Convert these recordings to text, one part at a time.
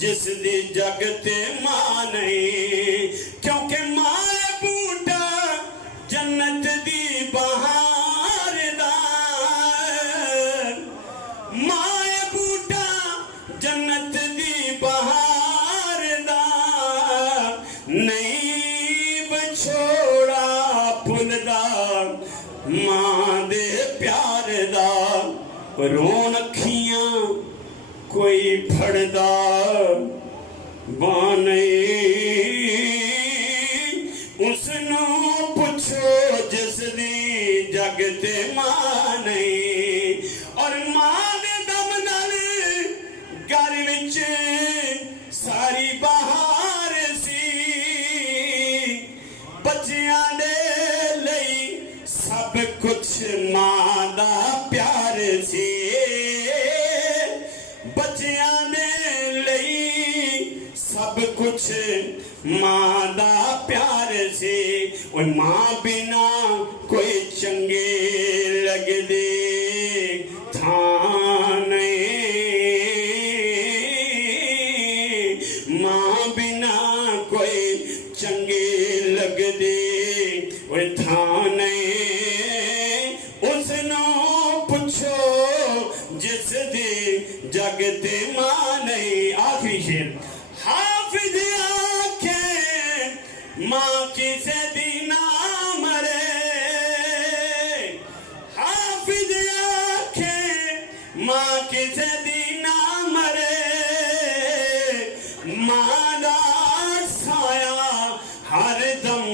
जिस दी जग ते मां नहीं, क्योंकि मां है बूटा जन्नत दी बहार दा, मां है बूटा जन्नत दी बहार दा, नहीं विछोड़ा भुलदा मां दे प्यार दा, रोन अखियां कोई फड़दा बाने, उसनू पुछो जिस दी जग ते मां नहीं। और मां दे दम नाल घर विच सारी बहार सी, बच्चियां दे लई सब कुछ मां दा प्यार सी, बच्चियां दे लई सब कुछ मां दा प्यार सी। ओए मां बिना कोई चंगे लगदे थां नहीं, मां बिना कोई चंगे लगदे ओए थां नहीं, उसनू पुछो जिस दी जग ते मां नहीं। आखिरी शेर, हाफिज आखे मां किसे दी ना मरे, हाफिज आखे मां किसे दी ना मरे, मां दा साया हर दम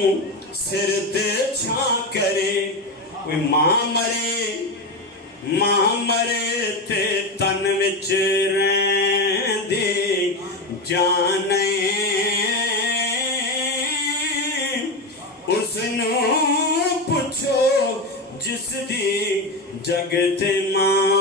सिर ते छां करे। कोई मां मरे ते तन विच रहिंदी जान उसनू पुछो जिस दी जग ते मां